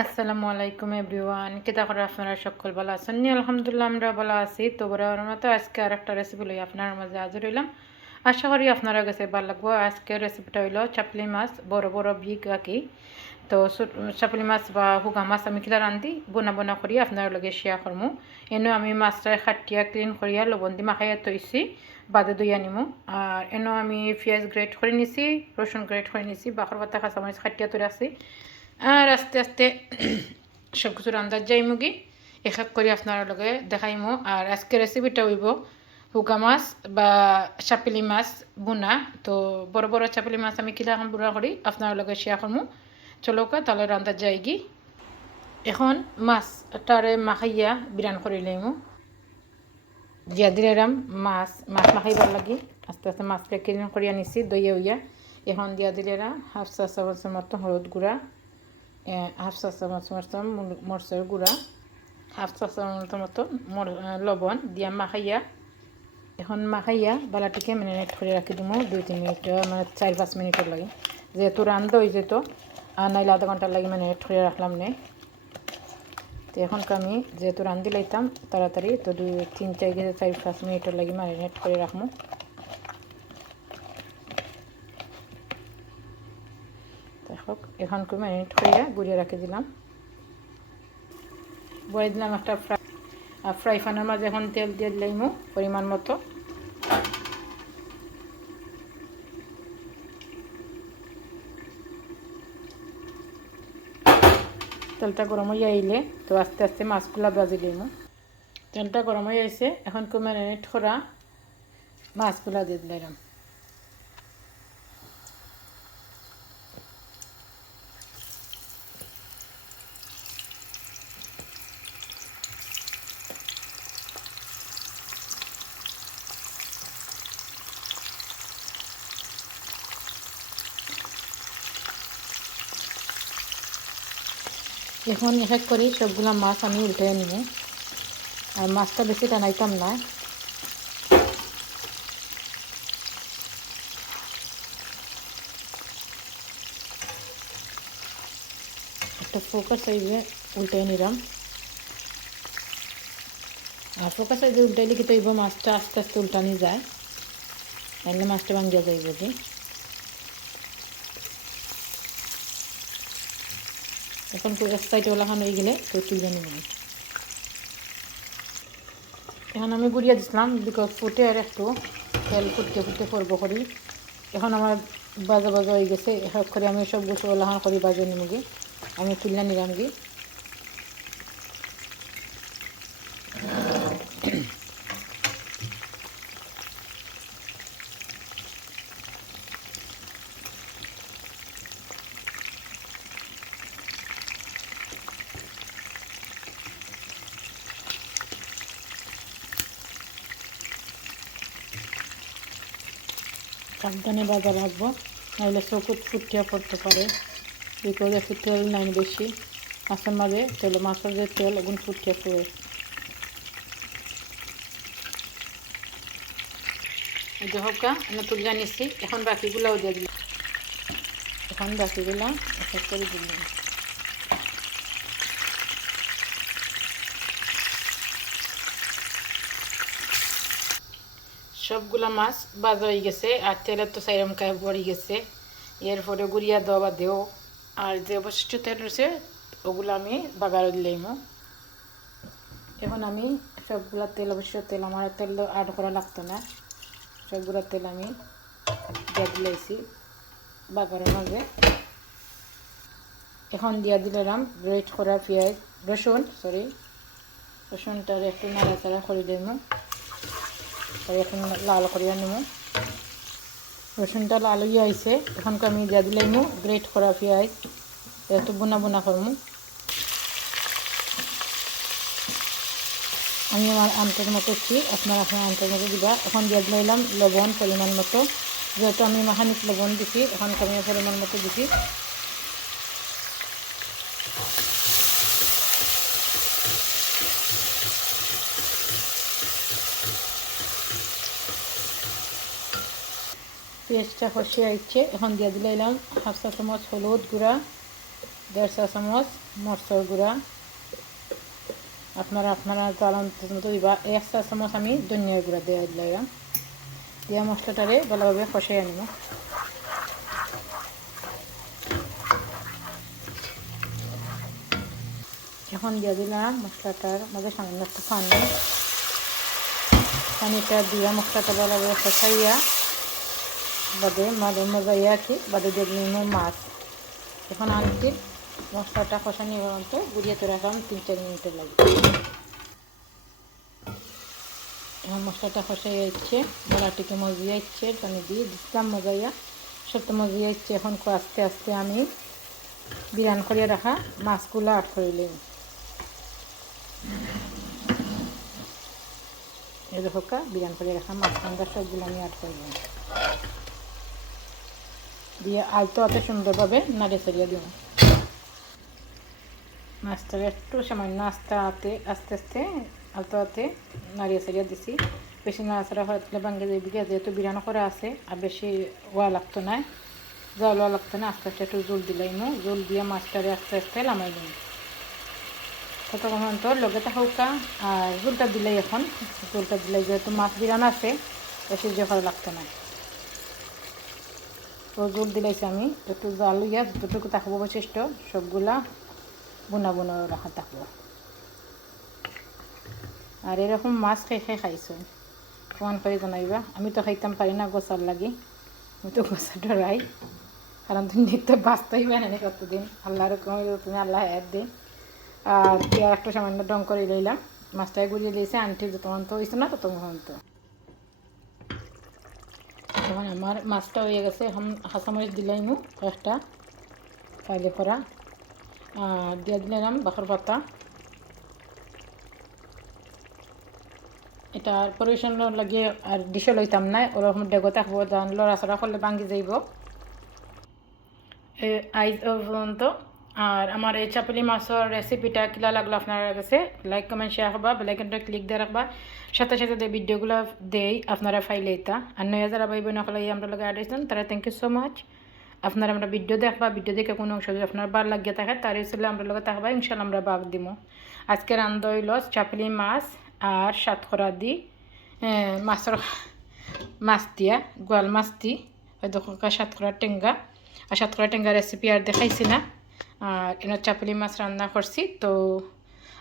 আসসালামু আলাইকুম এভরিওয়ান। কেতা করে আপনারা সকল ভালো আছেন? আলহামদুলিল্লাহ আমরা ভালো আছি। তো বরাবর মতো আজকে আর একটা রেসিপি লই আপনার মাঝে হাজির হইলাম। আশা করি আপনারা কাছে ভালো লাগবো। আজকে রেসিপিটা হইল চাপলি মাছ, বড় বড় বিগ আঁকি। তো চাপলি মাছ বা হুগা মাছ আমি কিলা রান্ধি, বোনা বোনা করি, আপনার লগে শেয়ার করমু। এনে আমি মাছটা খাটিয়া ক্লিন করিয়া লবণ দি মাখাইয়া তৈছি বাদে দই আনিমু। আর এনে আমি পেঁয়াজ গ্রেট করে নিছি, রসুন গ্রেট করে নিছি, বাখর পাতা, কাঁচামরিচ খাটিয়া তৈরি আছি আর আস্তে আস্তে সব কিছু রান্দার যাইমু কি এক করে আপনার লগে দেখাইমু আর আজকে রেসিপিটা হইব হুকা মাছ বা চাপিলি মাছ বুনা। তো বড় বড় চাপিলি মাছ আমি কিলা এখন বুড়া করি, আপনার লগে শেয়ার করমু। চলোকা তাহলে রান্দার যাই কি এখন মাছ তারে মাখাইয়া বিরান করে লইমু। দিয়া দিলাম মাছ মাছ মাখাইবার লাগি। আস্তে আস্তে মাছ ক্লিন করিয়া নিছি, দইয়া উইয়া এখন দিয়া দিলেরা হাফ চা চামচের মতো হলুদ গুঁড়া। হাফ চা চামচ মতো মরচের গুঁড়া। হাফ চা চামচ মতো লবণ দিয়া মাখাইয়া। এখন মাখাইয়া বালাটিকে মিনিট করে রাখি দিব দুই, তিন মিনিট মানে চার, পাঁচ মিনিটের লাগে। যেহেতু রান্ধ হয়ে যেত, আর নাইলে আধা ঘণ্টার লাগে মিনিট করে রাখলাম নে। তো এখন আমি যেহেতু রান্ধি লাইতাম, তাড়াতাড়ি তো দুই, তিন, চার চার, পাঁচ মিনিটের লাগে ম্যারিনেট করে রাখব হোক, এখন করে ম্যারিনেট করিয়া গুড়িয়ে রাখি দিলাম। বয়ে দিলাম একটা ফ্রাই ফ্রাই প্যানের মাঝে এখন তেল দিয়ে দিলাম পরিমাণ মতো। তেলটা গরম হয়ে আইলে তো আস্তে আস্তে মাছগুলা বাজি দিম তেলটা গরম হয়ে আইছে, এখন ম্যারিনেট করা মাছগুলা দিয়ে দিলাম। এখন এক এক করে সবগুলো মাছ আমি উল্টে নিব আর মাছটা বেশি টানাইতাম না। একটা ফোকাস সাইজে উল্টে নিলাম। আর ফোকাস সাইজে উল্টাইলে কি তৈব মাছটা আস্তে আস্তে উল্টানি যায়। তাহলে মাছটা ভাঙ্গিয়া যাইব যে এখন সাইডে ওলাখান হয়ে গেলে তো তুলে নিব এখন আমি গুড়িয়া দিছিলাম বিকজ ফুটে আর একটু তেল ফুটতে ফুটতে করব করি। এখন আমার বাজা বাজা হয়ে গেছে এক করে আমি সব গুছ ওলাখান করি বাজে নিমগে। আমি তুলে নিলাম গিয়ে সাবধানে বাজা রাখব, নাহলে চকুত ফুটিয়া পড়তে পারে। বিকজ একটু তেল নাই বেশি। মাছের মাঝে তেল, মাছের যে তেল, ওগুন ফুটিয়া পড়ে। এই হোকা আমি তুলে নিচ্ছি এখন বাকিগুলোও দিয়ে দিলাম। এখন বাকিগুলো করে দিলাম। সবগুলা মাছ বাজা হয়ে গেছে আর তেলের তো সাইরম কায় পড়ে গেছে। এরপরে গুড়িয়া দেওয়া দেও। আর যে অবশিষ্ট তেল রয়েছে, ওগুলো আমি বাগার দিলাম এখন আমি সবগুলা তেল অবশ্য তেল, আমার তেল আড করা লাগতো না। সবগুলো তেল আমি দিয়ে দিলাইছি বাগারের মাঝে। এখন দিয়া দিলাম গ্রেট করা পেঁয়াজ, রসুন সরি রসুনটার একটু নাড়াচাড়া করে দেবো এখন লাল করিয়া নিব রসুনটা লাল হয়ে আইসে এখন আমি দিয়া দিলাম গ্রেট করা পেঁয়াজ। একটু বোনা বোনা করমু। আমি আমার আমটের মতো কি আপনার আপনার আমটের মতো দিবা। এখন দিয়ে দিলাম লবণ পরিমাণ মতো। যেহেতু আমি মাখানিক লবণ দিছি এখন আমি পরিমাণ মতো দিছি। পেঁয়াজটা কষিয়ে আইছে। এখন দিয়ে দিলাম হাফ চা চামচ হলুদ গুঁড়া, দেড় চামচ মরচর গুঁড়া। আপনারা আপনারা চালান মতো দিবা। এক চা চামচ আমি ধনিয়ার গুঁড়া দিয়ে দিলাম দিয়া মশলাটারে ভালোভাবে কষাই আনিব এখন দিয়ে দিলাম মশলাটার মধ্যে সামান্য একটু পানি। পানিটা দিয়া মশলাটা ভালোভাবে কষাইয়া বাদে মাঝে মজাইয়া কি বাদে দিলাম মাছ। এখন আনটি মশলাটা কষানি পর্যন্ত গুড়িয়ে তো রাখলাম, তিন, চার মিনিটের লাগে। এখন মশলাটা কষাই যাচ্ছে গলাটিকে মজিয়ে যাচ্ছে, পানি দিয়ে দিচ্ছিলাম মজাইয়া। সব তো মজিয়ে যাচ্ছে, এখন আস্তে আস্তে আমি বিরান করিয়ে রাখা মাছগুলো আট করিলাম দেখো বিরান করে রাখা মাছ সবগুলো আমি আট করলাম দিয়ে আলতো এত সুন্দরভাবে নাড়ে ছাড়িয়ে দিব। মাছটা একটু সামান্য আস্তে আতে আস্তে আস্তে আলতো আতে নাড়িয়ে ছাড়িয়ে দিছি। বেশি নাড়াচাড়া হয়ে ভাঙ্গে যাবি যেহেতু বিরানো করা আছে, আর বেশি ওয়া লাগতো না। জল ওয়া লাগতো না, আস্তে আস্তে একটু জল দিলাইম জল দিয়ে মাছটারে আস্তে আস্তে লামাই দিন ততক্ষণ তো লগেতে হৌকা আর জলটা দিলেই এখন। জলটা দিলাই, যেহেতু মাছ বিরানো আছে, বেশি জোখার লাগতো না। তো জল দিলাইছি আমি। একটু জাল ইয়া যতটুকু থাকব বৈশিষ্ট সবগুলা বোনা বোনা রাখা থাকব আর এরকম মাছ খাই খাই খাইছো। ফোন করে জানাইবা আমি তো খাইতাম পারি না গোসার লাগি। আমি তো গোসা ডরাই। কারণ তুমি নিতে বাঁচতেই পারে না কতদিন। আল্লাহ রকম তুমি আল্লাহ হায়াত দিন আর একটা সামান্য ডং করে লইলাম। মাছটাই গুলিয়ে লিয়েছে আনটি যতক্ষণ তো হয়েছে না ততক্ষণ তো এখন আমার মাছটা হয়ে গেছে হাসামরিচ দিলাইমু কয়েকটা ফাইলে করা দিয়ে দিলাম বাখর পাতা এটা পরিবেশন লাগে আর ডিশে লইতাম না ওরকম ডেগো থাকব লড়াচড়া করলে ভাঙ্গি যাইব আইজ পর্যন্ত আর আমার এই চাপলি মাছের রেসিপিটা কিলা লাগল আপনার কাছে লাইক কমেন্ট শেয়ার করবা বেলাইকনটা ক্লিক দিয়ে রাখবা সাথে সাথে যে ভিডিওগুলো দেই, আপনারা ফাইলে এটা। আর নয়া যারা ভাই বোন হলে আমরা লগে অ্যাড হয়েছেন তারা থ্যাংক ইউ সো মাচ আপনারা আমরা ভিডিও দেখবা ভিডিও দেখে কোনো অংশ যদি আপনার বার লাগিয়ে থাকে তার হিসেবে আমরা লগে থাকবা ইনশাল্লাহ আমরা বাঘ দিব আজকে রান্ধ হইল চাপলি মাছ আর সাতখরা দি মাছের মাছ দিয়া, গোয়াল মাছ দি হয়তো সাতখরা টেঙ্গা আর সাতখরা টেঙ্গা রেসিপি আর দেখাইছি না। আর এনার চাপলি মাছ রান্না করছি। তো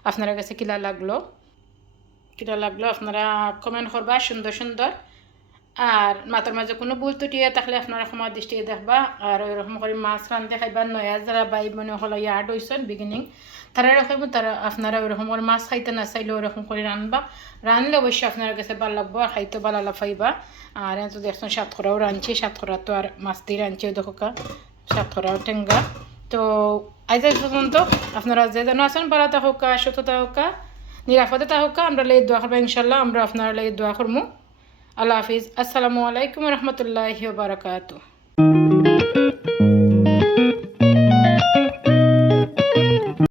আপনারা কাছে কিলা লাগল? কিলা লাগল? আপনারা কমেন্ট করবা, সুন্দর সুন্দর। আর মাথার মাঝে কোনো ভুল ত্রুটিয়ে থাকলে আপনারা সময় দৃষ্টিতে দেখবা। আর ওইরকম করে মাছ রান্ধতে খাইবা, নয়া যারা বাই মনে হলো ইয়ার্ড হয়েছেন বিগিনিং তারা রাখব তারা আপনারা ওইরকম করে মাছ খাইতে না চাইলে ওইরকম করে রানবা। রানলে অবশ্যই আপনার কাছে ভালো লাগবো, আর খাইতে ভালো লাফাইবা। আর এত দেখছেন সাতখরাও রাঁধছি সাতখরা তো আর মাছ দিয়ে রাঁধছি, দেখো সাতখরাও টেঙ্গা তো আজ আজ পর্যন্ত আপনারা যে যেন আছেন ভালো থাকুকা সুস্থ থাকুকা নিরাপদে থাকুকা আমরা লাই দোয়া করব ইনশাল্লাহ আমরা আপনারা লাই দোয়া করব। আল্লাহ হাফিজ। আসসালামু আলাইকুম রহমতুল্লাহ বারকাতু